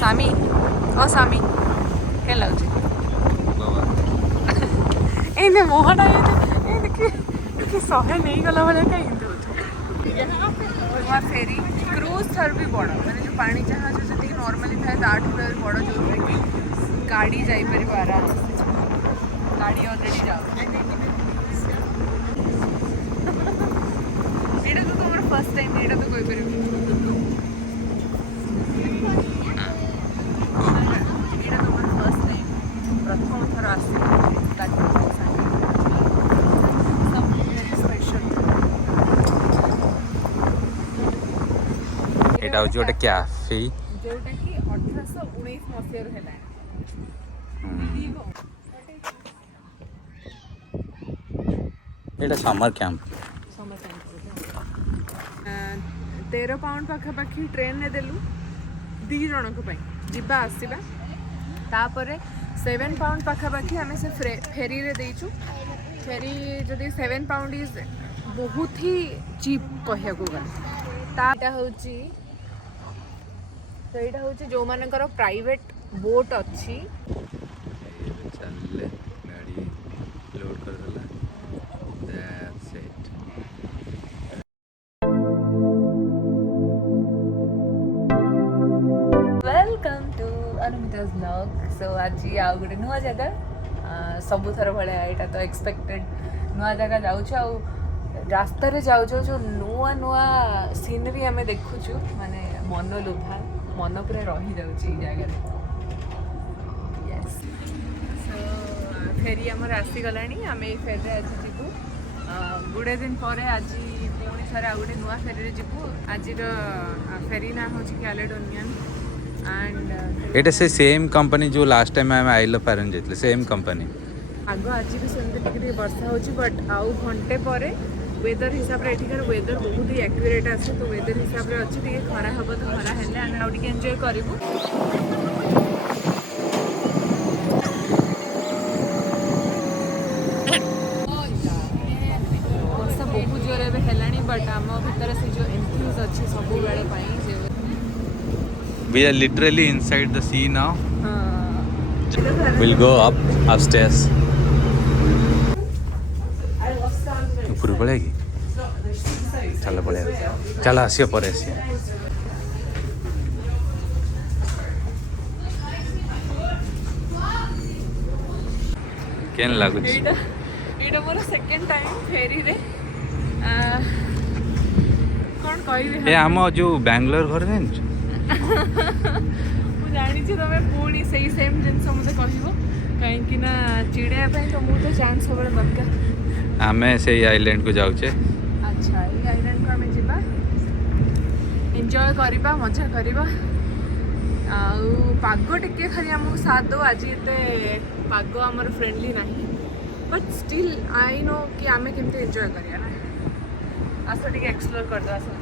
सामी ओ सामी के लगुच ए मोहटा ये देखिए सहे नहीं गला भाई कहीं गोवा फेरी क्रूज थर भी बड़ मैंने जो पानी जहाज जी नॉर्मली थाए ताठू बड़ जो कि गाड़ी जापर आराम से गाड़ी अलरेडी जाऊ ये तो तुम फर्स्ट टाइम ये तो कोई पर प्रथम थर एटा होची ओटे कैफे जोटा कि 1819 मसिया हेला एटा समर कैंप 13 पाउंड पाखापाखि ट्रेन ने देलु 2 जन को जीवा आसवा तापर 7 पाउंड पाखापाखि आम से फेरी रे देचु फेरी जदि 7 पाउंड इज बहुत ही चीप कहया गले तो यहाँ हूँ जो मानकर प्राइवेट बोट अच्छी चलले गाड़ी लोड कर देला that's it welcome to Anumita's vlog सो आज आउ गोटे नुआ जगह सबु थर भाया यहाँ तो एक्सपेक्टेड नुआ जगह जाऊँ रास्ता रे जाऊ जो नुआ नुआ सीनरी आम देखुचु माने मन लोभा मन पूरा रही जाऊँ जगह यस सो फेरी आमर आसीगला आम ये फेरी आज जीवु गुड़े दिन पर आज पुणी थे आ गए नुआ फेरी जीवु आज फेरी ना हूँ कैलेडोनियन एंड एटा से सेम कंपनी जो लास्ट टाइम आम आइल पारन जेतले सेम कंपनी आग आज भी सेमती टिके वर्षा होची बट आउ घंटे पर वेदर हिसाब रे एठिकार वेदर बहुत ही एक्यूरेट आसे तो वेदर हिसाब रे अच्छी टिके खरा हबो तो खरा हेले आमे आउ टिके एन्जॉय करिवु वर्षा बहुत जोर एबे हेलानी बट आम भीतर से जो एन्थ्यूज अच्छी सब बेले पाई जे We are literally inside the sea now. We'll go upstairs. ऊपर पड़ेगी चलो पड़ेगा चलो आसियो पर आसियो केन लागुच एटा मोर सेकंड टाइम फेरी रे कोन कहि ए हम जो बेंगलोर घर रेंज मु जानी छी तमे पूरी सही सेम जिंस मते कहिबो काहे कि ना चिड़िया ପାଇଁ तो मु तो चांस सबले दरकार आमे से आइलैंड को जाउचे अच्छा ये आइलैंड को हमें जीवा एंजॉय करिबा मजा करिबा आउ पागो टिके खाली हमको साथ दो आज एते पागो हमर फ्रेंडली नाही बट स्टिल आई नो कि आमे केमते एंजॉय करिया ना आसो टिके एक्सप्लोर कर दो आसो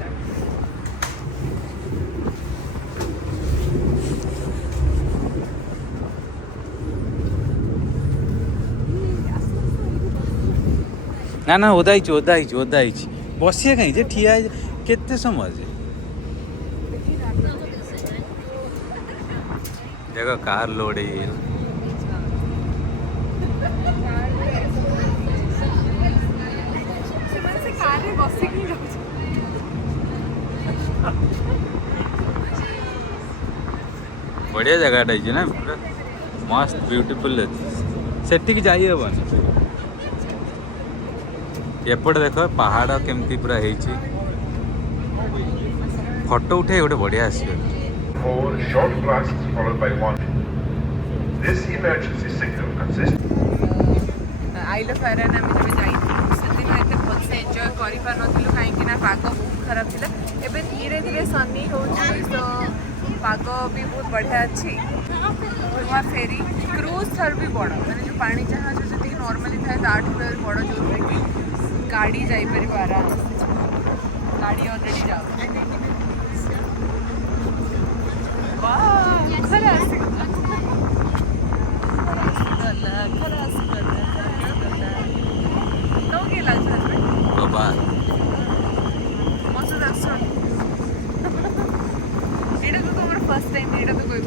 ना ना ओदाई बसिया कहीं जे ठिया केते समय जे देखो कार लोड है बढ़िया जगह ना पूरा मस्त ब्यूटीफुल सेठी जाई हेबनी एपटे देख पहाड़ केमती पूरा होती फोटो उठे गोटे बढ़िया आसियो आइल फेरन आम जब जाइलु से भलसे एंजॉय कर पार नथिलु कहीं पाग बहुत खराब थिला एबे धीरे धीरे सनी होची तो पाग भी बहुत बढ़िया अच्छी गोवा फेरी क्रूज थर भी बड़ मैंने जो पानी जहाज जी नॉर्मली थाए ताठू बड़ जो कि गाड़ी जापर आराम से गाड़ी अलरेडी जाऊ फर्स्ट टाइम ये तो कोई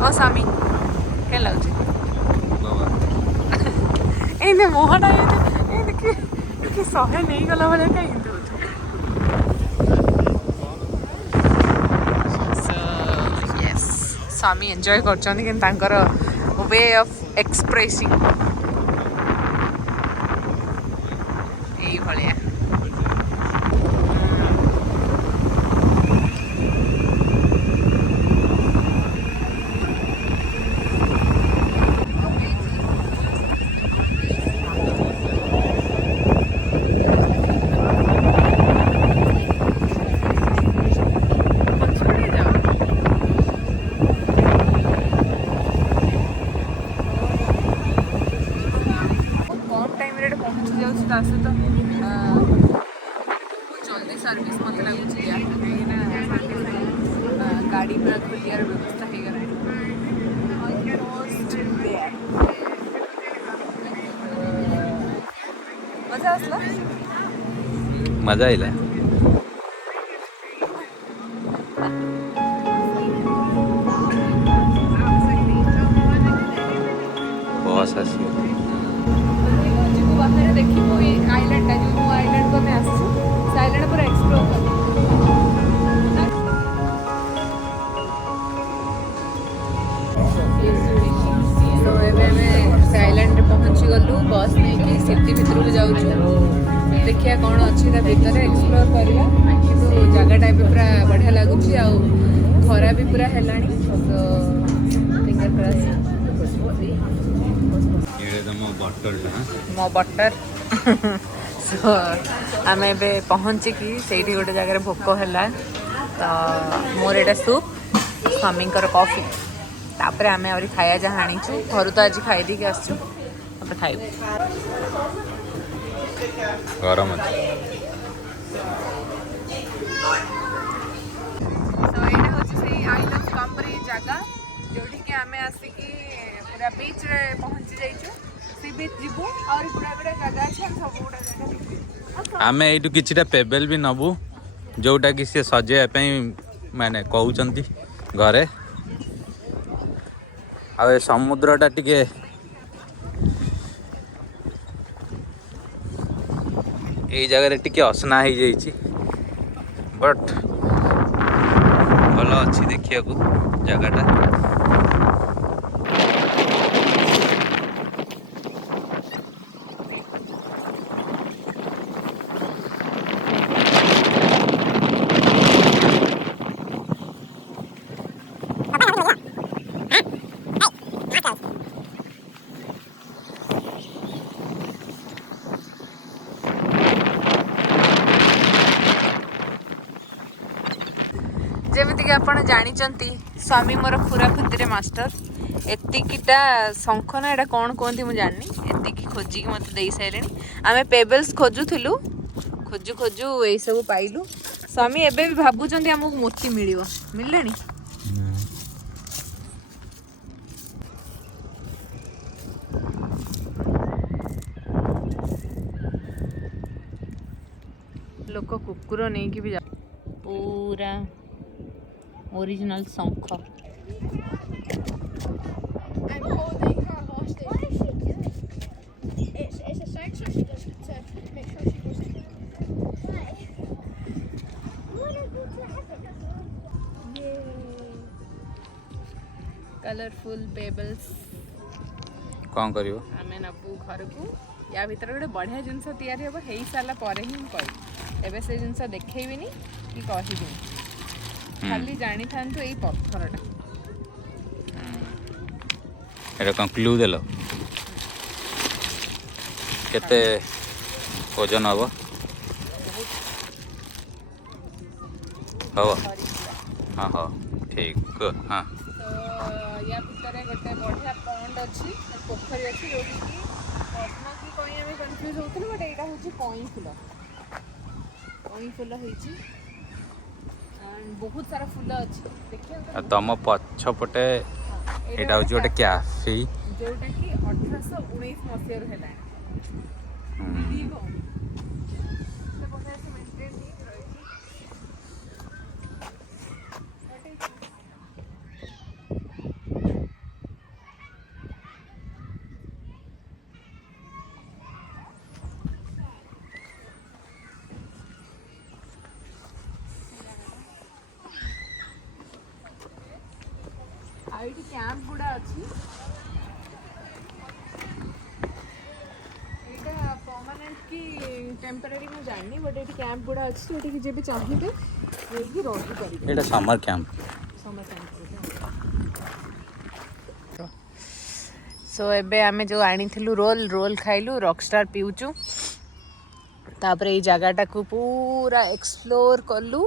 ओ सामी के लाउची एने मोहना ए देखि कि सहे नहीं गला वाला का हिंदू सो यस सामी एंजॉय करछन कि तांकर वे ऑफ एक्सप्रेसिंग एई भलिया जल्दी सर्विस मत लगुच गाड़ी पूरा खोलियार व्यवस्था हो गला मजा आसला मजा आइला बस आसी बाहर देखी आइलैंड जो आइलैंड को मैं आसू से आइलैंड पूरा एक्सप्लोर कर तो से आइलैंड पहुँची गलु बस नहीं कि सिटी भितर को जाऊँ देखिए कौन अच्छी भितर एक्सप्लोर करवा कि जगटा भी पूरा बढ़िया लगुच खरा भी पूरा है तो फिंगर क्रॉस मो बटर सो आम ए पहुँचिकी से गोटे जगह भोक है तो मोर एटा सूप स्वामी कॉफी तापर आम आ खाया जहाँ आनीचु घर तो आज खाई दी आसचु खाइबू गरम तो यहाँ हूँ आई लव कंपरी जगह जोटी आम आसिकी पूरा बीच रे पहुँची जाइचु सी बीच जीवु और पूरा पूरा जगह अच्छे हम सब गुड़ा जगह आम यू कि पेबल भी नबू जोटा कि सी सजेवाई माने कहते घरे आ समुद्रटा टिके ये जगह टिके असना हो जाइए बट भल अच्छी देखिया जगहटा जमीक आप जानते स्वामी मोर खुराखुदी मास्टर एतिकीटा शंख ना यहाँ कौन कहती मुझे जाननी एतिकी खोजिकी मत दे सारे आम पेबल्स खोजुलु खोजु खोजु यही सब पाइलु स्वामी एबे भी भावुं आमको मोती मिलला लोक कुकुर नहीं कि भी पूरा ओरिजिनल शंख I'm holding her hostage. What is she doing? It's a sex so she does it to make sure she doesn't. Why? What are you driving? Yay! Colorful pebbles. कौन करियो आमे नबू घर को या भीतर गोटे बढ़िया जिनस तैयारी हम हो सारा पर ही कह एबे से जिनस देखैबिनी कि कहबी खाली जानी था यही पत्थरटा एटा कौन क्लू देल केते ओजन हब हब हाँ हाँ ठीक हाँ तो या भीतर गोटे बढ़िया पॉन्ड अच्छी पोखरी अच्छी जो कि पद्मा की कहीं आम कन्फ्यूज होते बट यहाँ हूँ कई फुल होती बहुत सारा फुल अच्छी देखिए तुम पछपटे यहाँ हूँ गोटे कैफे जोटा कि 1819 मसीह है आईटी कैंप गुड़ा अच्छी एटा परमानेंट की टेम्पररी मैं जाननी बट एटी कैंप गुड़ा अच्छी एटी की जेबे चाहिए ये की रही करी एटा समर कैंप समर कैंप सो एबे आमे जो आनिथिलु रोल रोल खाइलु रॉकस्टार पिउचु तापर ये जगह को पूरा एक्सप्लोर कलु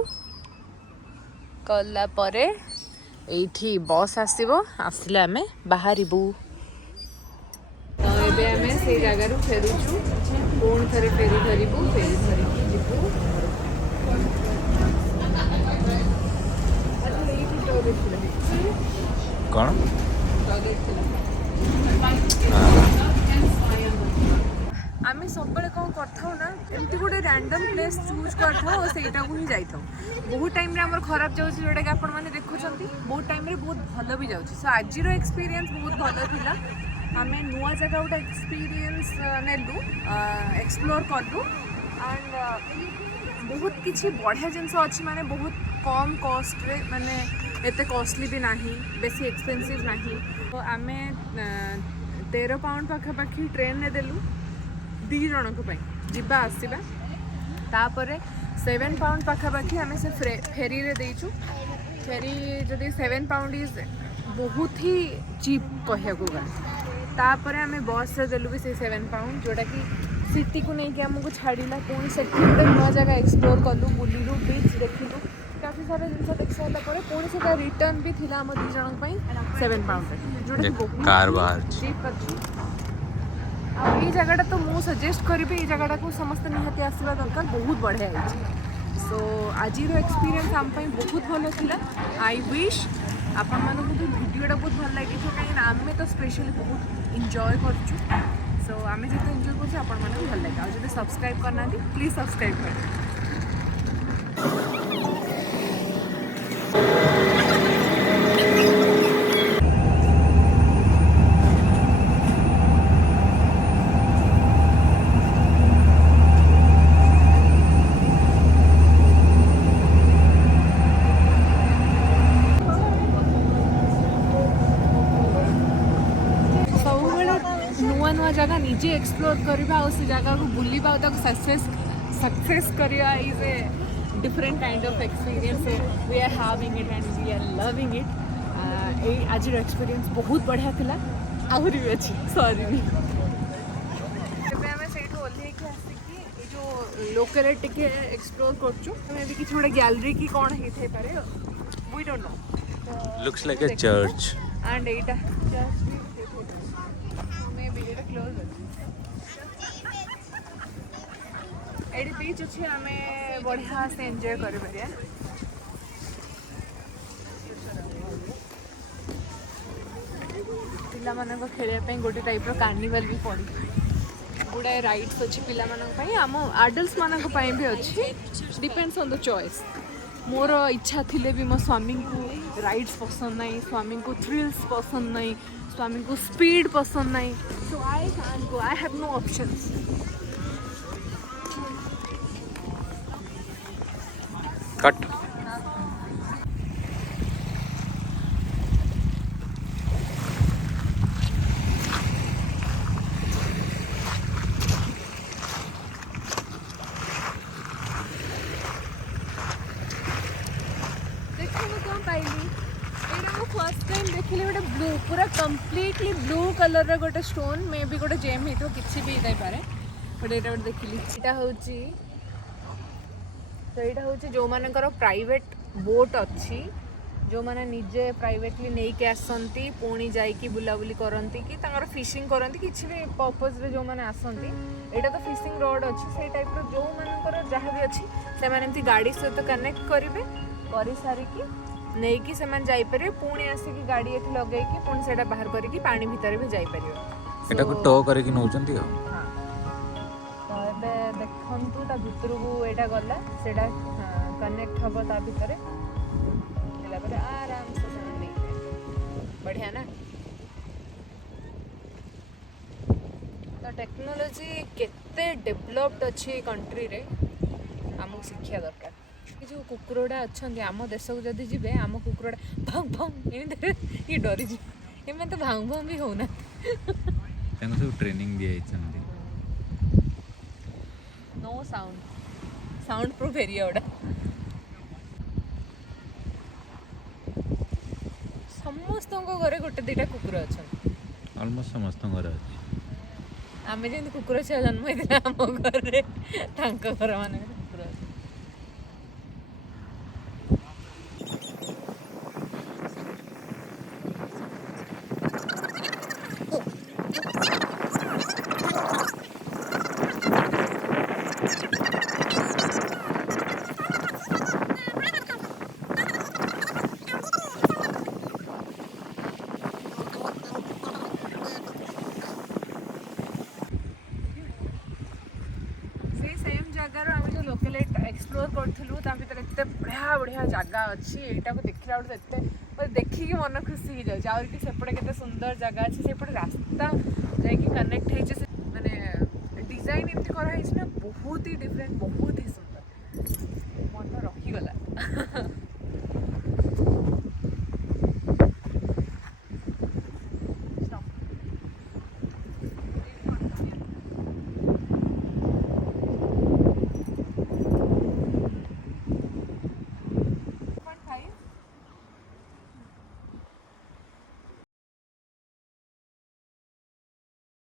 कला परे एठी बस आसीबो आसिले आमे बाहरिबु तो एबे आमे से जगह रु फेरुचु कोन थरे फेरी धरिबु फेरी धरिबु जिबु अच्छा एठी टॉयलेट थिला कौन टॉयलेट थिला आमे सबले कौन करथाउ ना एमती गोटे रैंडम प्लेस चूज करथाउ और सेटा को ही जाइथाउ बहुत टाइम रे हमर खराब जाउछि जोटा कि आपण माने देखुछंती बहुत टाइम रे बहुत भलो भी जाउछि सो आजिरो एक्सपीरियंस बहुत भलो थिला आमे नुवा जगह उटा एक्सपीरियंस नेलु एक्सप्लोर करलु एंड बहुत किछि बढ़िया जिंस अछि माने बहुत कम कॉस्ट रे माने एते कॉस्टली भी नाही बेसी एक्सपेंसिव नाही तो आमे 13 पाउंड पाखापाखि ट्रेन ने देलु 2 जनक जावा आसवा तापर 7 पाउंड पाखापाखि आम से फेरी रे देचु फेरी जदि 7 पाउंड इज बहुत ही चीप कहया को गले तापर आम बस रे देलु भी से 7 पाउंड जोटा कि सिटी को नहीं कि आमको छाड़िला पुणी से गोटे नुआ जगह एक्सप्लोर कलु बुलिलु बीच देखिलु काफी सारा जिन देख सारा पर पुणी से रिटर्न भी थिला हम 2 जनक 7 पाउंड जोटा कि बहुत कार बाहर चीप अच्छी ये जगह तो मुझे सजेस्ट करी ये जगह को समस्त निहाती आसवा दरकार बहुत बढ़िया है सो आज एक्सपीरियंस आम बहुत भल था आई विश आपण मानक भी भिडटा बहुत भल लगी कहीं आम तो स्पेशली बहुत इंजॉय करचु सो आम जो इंजॉय कर आपण मानक भल लगे आज सब्सक्राइब करना प्लीज सब्सक्राइब कर जगह निजे एक्सप्लोर करवा और से जगह को बुलवा और सक्सेस करवा is a different kind of experience we are having it and we are loving it आज एक्सपीरियंस बहुत बढ़िया थिला आहरी भी अच्छी सॉरी भी जो लोकल टिके एक्सप्लोर करचु मे भी किछि गोटे गैलरी की कोन हेथे पारे we don't know looks like a church and एटा चर्च एडी बीच अच्छे आम बढ़िया से एंजॉय कर पिला मानक खेलने गोटे टाइप कार्निवल भी पड़ी गुड़ाए राइड्स अच्छी पिला आम आडल्ट्स मानक भी अच्छी डिपेंड्स ऑन द चॉइस मोर इच्छा थिले भी मो स्वामी को राइड्स पसंद नहीं स्वामी को थ्रिल्स पसंद नहीं स्वामी को स्पीड पसंद नहीं so I can go I have no options cut first time देखिले गोटे ब्लू पूरा कंप्लीटली ब्लू कलर रे गोटे स्टोन मे भी गोटे जेम हेतो किछि भी दे पारे बट एटा गोटे देखिली एटा होची तो यहाँ हूँ जो मानकर प्राइवेट बोट अच्छी जो मैंने निजे प्राइवेटली नहीं के आसती पुणी जाइकी बुलाबुली करती कि तांकर फिशिंग करती किसी भी पर्पज रे जो मैंने आसती यहाँ तो फिशिंग रड अच्छी से टाइप रो जो मानकर जहाँ भी अच्छी से माने गाड़ी सहित कनेक्ट करेंगे कर सारिकी नहीं कि से माने जाई परिबे पुणी आसिकी गाड़ी एठी लगेकी पुणी सेटा बाहर करिकी पानी भीतर भी जाई परिबे एटा को टो करके नौचंती हो तो एबे देखंतु ता भीतर को एटा गला सेटा कनेक्ट हबो ता भीतर देला पर आराम से सामने बढ़िया ना तो टेक्नोलॉजी केते डेवलप्ड अच्छी कंट्री रे हमको शिक्षा दरकार कि जो କୁକୁରଟା ଅଛନ୍ତି ଆମ ଦେଶକୁ ଯଦି ଯିବେ ଆମ କୁକୁରଟା ଭାଉ ଭାଉ ଏମିତି ଇଏ ଡରିଯିବେ ଏମାନେ ତ ଭାଉ ଭାଉ ବି ହଉନାହାନ୍ତି ତାଙ୍କୁ ସବୁ ଟ୍ରେନିଂ ଦିଆଯାଇଛନ୍ତି नो साउंड प्रूफ एरिया गुड़ा समस्त घरे गोटे दुटा कुकुर अच्छा ऑलमोस्ट समस्त घर अच्छी आम जमी कुकुर छुआ जन्म होता आम घर घर मान कुकुर अच्छे जगार आम जो लोकेलिटी एक्सप्लोर करूँ भर एत बढ़िया बढ़िया जगह अच्छी यहाँ को देखला बेलू एत देखिकी मन खुशी हो जाए आउर कि सेपटे केते सुंदर जगह अच्छी सेपटे रास्ता जाकि कनेक्ट होइछे माने डिजाइन एमती करा ना बहुत ही डिफरेंट बहुत ही